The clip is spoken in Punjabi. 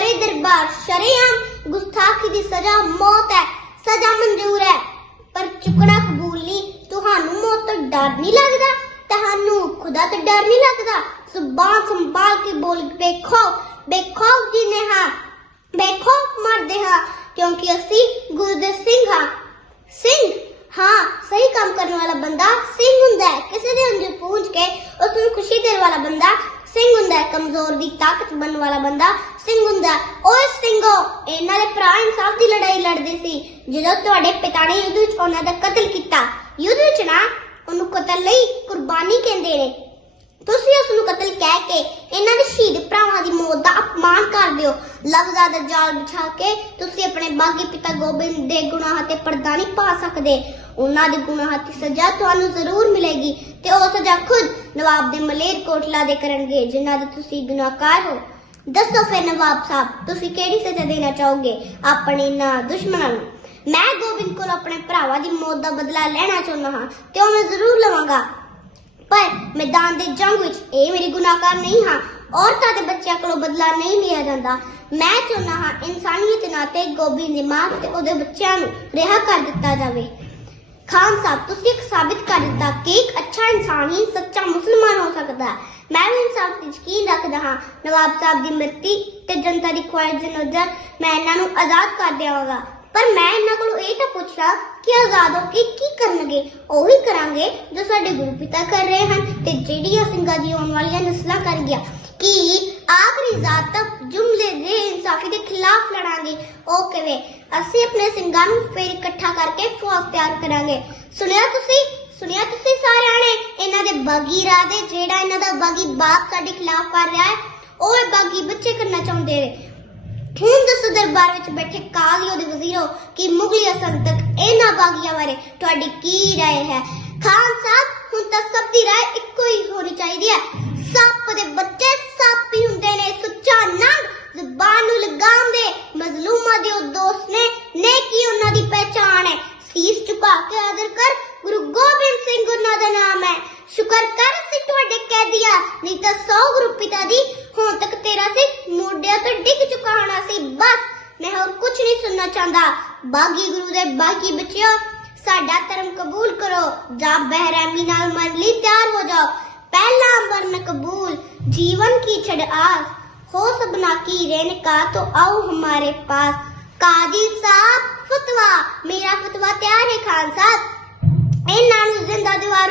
ਪਰੇ ਦਰਬਾਰ, ਸ਼ਰੇਆਮ ਗੁਸਤਾਖੀ ਦੀ ਸਜ਼ਾ, ਮੌਤ ਹੈ, ਸਜ਼ਾ ਮਨਜ਼ੂਰ ਹੈ। ਪਰ ਚੁੱਕਣਾ ਕਬੂਲ ਨਹੀਂ, ਤੁਹਾਨੂੰ ਮੌਤ ਤੋਂ ਡਰ ਨਹੀਂ ਲੱਗਦਾ? ਤੁਹਾਨੂੰ ਖੁਦਾ ਤੋਂ ਡਰ ਨਹੀਂ ਲੱਗਦਾ? ਜ਼ੁਬਾਨ ਸੰਭਾਲ ਕੇ ਬੋਲ, ਵੇਖੋ ਵੇਖੋ ਜਿਨੇ ਹਾਂ ਵੇਖੋ ਮਰਦੇ ਹਾਂ, ਕਿਉਂਕਿ ਅਸੀਂ ਗੁਰਦੇ ਸਿੰਘ ਹਾਂ। ਸਿੰਘ, ਹਾਂ, ਸਹੀ ਕੰਮ ਕਰਨ ਵਾਲਾ ਬੰਦਾ ਸਿੰਘ ਹੁੰਦਾ ਹੈ। ਕਿਸੇ ਦੇ ਅੰਦਰ ਪੂੰਝ ਕੇ ਉਸ ਨੂੰ ਖੁਸ਼ੀ ਦੇਣ ਵਾਲਾ ਬੰਦਾ ਸਿੰਘ ਹੁੰਦਾ ਕਮਜ਼ੋਰ ਦੀ ਤਾਕਤ ਬਣਨ ਵਾਲਾ ਬੰਦਾ ਸਿੰਘ ਹੁੰਦਾ ਓਏ ਸਿੰਘੋ, ਇਹਨਾਂ ਦੇ ਭਰਾ ਇਨਸਾਫ ਦੀ ਲੜਾਈ ਲੜਦੇ ਸੀ। ਜਦੋਂ ਤੁਹਾਡੇ ਪਿਤਾ ਨੇ ਯੁੱਧ ਵਿੱਚ ਉਹਨਾਂ ਦਾ ਕਤਲ ਕੀਤਾ, ਯੁੱਧ ਵਿੱਚ ਨਾ ਉਹਨੂੰ ਕਤਲ ਲਈ ਕੁਰਬਾਨੀ ਕਹਿੰਦੇ ਨੇ। ਤੁਸੀਂ ਉਸ ਨੂੰ ਕਤਲ ਕਹਿ ਕੇ ਇਹਨਾਂ ਦੇ ਸ਼ਹੀਦ ਭਰਾਵਾਂ ਦੀ ਮੌਤ ਦਾ ਅਪਮਾਨ ਕਰਦੇ ਹੋ ਲਫ਼ਜ਼ਾਂ ਦਾ ਜਾਲ ਵਿਛਾ ਕੇ ਤੁਸੀਂ ਆਪਣੇ ਬਾਗੀ ਪਿਤਾ ਗੋਬਿੰਦ ਦੇ ਗੁਨਾਹਾਂ ਤੇ ਪਰਦਾ ਨਹੀਂ ਪਾ ਸਕਦੇ। ਉਹਨਾਂ ਦੇ ਗੁਨਾਹਾਂ ਦੀ ਸਜ਼ਾ ਤੁਹਾਨੂੰ ਜ਼ਰੂਰ ਮਿਲੇਗੀ ਤੇ ਉਹ ਸਜ਼ਾ ਖੁਦ ਨਵਾਬ ਦੇ ਮਲੇਰ ਕੋਟਲਾ ਦੇ ਕਰਨਗੇ, ਜਿਨ੍ਹਾਂ ਦੇ ਤੁਸੀਂ ਗੁਨਾਹਕਾਰ ਹੋ। ਦੱਸੋ ਫਿਰ ਨਵਾਬ ਸਾਹਿਬ, ਤੁਸੀਂ ਕਿਹੜੀ ਸਜ਼ਾ ਦੇਣਾ ਚਾਹੋਗੇ ਆਪਣੇ ਇਹਨਾਂ ਦੁਸ਼ਮਣਾਂ ਨੂੰ? ਮੈਂ ਗੋਬਿੰਦ ਕੋਲ ਆਪਣੇ ਭਰਾਵਾਂ ਦੀ ਮੌਤ ਦਾ ਬਦਲਾ ਲੈਣਾ ਚਾਹੁੰਦਾ ਹਾਂ ਤੇ ਉਹ ਮੈਂ ਜ਼ਰੂਰ ਲਵਾਂਗਾ? ਪਰ ਮੈਦਾਨ ਦੇ ਜੰਗ ਵਿੱਚ ਇਹ ਮੇਰੀ ਗੁਨਾਹਕਾਰ ਨਹੀਂ ਹਾਂ, ਔਰਤਾਂ ਤੇ ਬੱਚਿਆਂ ਕੋਲੋਂ ਬਦਲਾ ਨਹੀਂ ਲਿਆ ਜਾਂਦਾ। ਮੈਂ ਚਾਹੁੰਦਾ ਹਾਂ ਇਨਸਾਨੀਅਤ ਦੇ ਨਾਤੇ ਗੋਬਿੰਦ ਦੀ ਮਾਂ ਤੇ ਉਹਦੇ ਬੱਚਿਆਂ ਨੂੰ ਰਿਹਾ ਕਰ ਦਿੱਤਾ ਜਾਵੇ। ਖਾਨ ਸਾਹਿਬ, ਤੁਸੀਂ ਸਾਬਿਤ ਕਰ ਦਿੱਤਾ ਕਿ ਇੱਕ ਅੱਛਾ ਇਨਸਾਨ ਹੀ ਸੱਚਾ ਮੁਸਲਮਾਨ ਹੋ ਸਕਦਾ ਹੈ। ਮੈਂ ਵੀ ਇਨਸਾਫ ਤੇ ਯਕੀਨ ਰੱਖਦਾ ਹਾਂ। ਨਵਾਬ ਸਾਹਿਬ ਦੀ ਮਰਜ਼ੀ ਤੇ ਜਨਤਾ ਦੀ ਖੁਆਇਸ਼ ਦੇ ਨਜ਼ਰ ਮੈਂ ਇਹਨਾਂ ਨੂੰ ਆਜ਼ਾਦ ਕਰ ਦੇਵਾਂਗਾ ਪਰ ਮੈਂ ਇਹਨਾਂ ਕੋਲੋਂ ਇਹ ਤਾਂ ਪੁੱਛਦਾ ਕਿ ਆਜ਼ਾਦ ਹੋ ਕੇ ਕੀ ਕਰਨਗੇ? ਉਹੀ ਕਰਾਂਗੇ ਜੋ ਸਾਡੇ ਗੁਰੂ ਪਿਤਾ ਕਰ ਰਹੇ ਹਨ ਤੇ ਜਿਹੜੀਆਂ ਸਿੰਘਾਂ ਦੀ ਆਉਣ ਵਾਲੀਆਂ ਨਸਲਾਂ ਕਰ ਗਿਆ। ਕਿ ਆਖਰੀ ਜ਼ਾਤ ਤੱਕ ਜੁਮਲੇ ਦੇ ਇਨਸਾਫੀ ਦੇ ਖਿਲਾਫ ਲੜਾਂਗੇ? ਉਹ ਕਿਵੇਂ ਅਸੀਂ ਆਪਣੇ ਸਿੰਘਾਂ ਨੂੰ ਫੇਰ ਇਕੱਠਾ ਕਰਕੇ ਫੌਜ ਤਿਆਰ ਕਰਾਂਗੇ ਸੁਣਿਆ ਤੁਸੀਂ ਸੁਣਿਆ ਤੁਸੀਂ ਸਾਰਿਆਂ ਨੇ ਇਹਨਾਂ ਦੇ ਬਾਗੀ ਇਰਾਦੇ ਜਿਹੜਾ ਇਹਨਾਂ ਦਾ ਬਾਗੀ ਬਾਪ ਸਾਡੇ ਖਿਲਾਫ ਕਰ ਰਿਹਾ ਹੈ ਉਹ ਇਹ ਬਾਗੀ ਬੱਚੇ ਕਰਨਾ ਚਾਹੁੰਦੇ ਨੇ ਹੁਣ ਦੱਸੋ ਦਰਬਾਰ ਵਿੱਚ ਬੈਠੇ ਕਾਜ਼ੀਓ ਦੇ ਵਜ਼ੀਰੋ ਕਿ ਮੁਗਲੀ ਸੰਤਕ ਇਹਨਾਂ ਬਾਗੀਆਂ ਬਾਰੇ ਤੁਹਾਡੀ ਕੀ رائے ਹੈ ਖਾਨ ਸਾਹਿਬ ਹੁਣ ਤਾਂ ਸਭ ਦੀ رائے ਇੱਕੋ ਹੀ ਹੋਣੀ ਚਾਹੀਦੀ ਹੈ ਸੱਪ ਦੇ ਬੱਚੇ ਦੀਆਂ ਨਹੀਂ ਤਾਂ 100 ਗਰੁੱਪ ਪਿਤਾ ਦੀ, ਹੁਣ ਤੱਕ ਤੇਰਾ ਸਿਰ ਮੋਢਿਆਂ ਤੋਂ ਡਿੱਗ ਚੁੱਕਾ ਹੋਣਾ ਸੀ, ਬਸ। ਮੈਂ ਹੋਰ ਕੁਝ ਨਹੀਂ ਸੁਣਨਾ ਚਾਹੁੰਦਾ। ਬਾਗੀ ਗੁਰੂ ਦੇ ਬਾਕੀ ਬੱਚਿਓ, ਸਾਡਾ ਧਰਮ ਕਬੂਲ ਕਰੋ। ਜਾਂ ਬਹਿਰਾਮੀ ਨਾਲ ਮਰਨ ਲਈ ਤਿਆਰ ਹੋ ਜਾਓ। ਪਹਿਲਾ ਵਰਨ ਕਬੂਲ, ਜੀਵਨ ਕੀ ਛੜ ਆਸ। ਹੋ ਸਬਨਾ ਕੀ ਰਹਿਣ ਕਾ ਤੋ ਆਓ ਹਮਾਰੇ ਪਾਸ। ਕਾਜੀ ਸਾਹਿਬ ਫਤਵਾ, ਮੇਰਾ ਫਤਵਾ ਤਿਆਰ ਹੈ ਖਾਨ ਸਾਹਿਬ। ਇਹਨਾਂ ਨੂੰ ਜ਼ਿੰਦਾ ਦੀਵਾਰ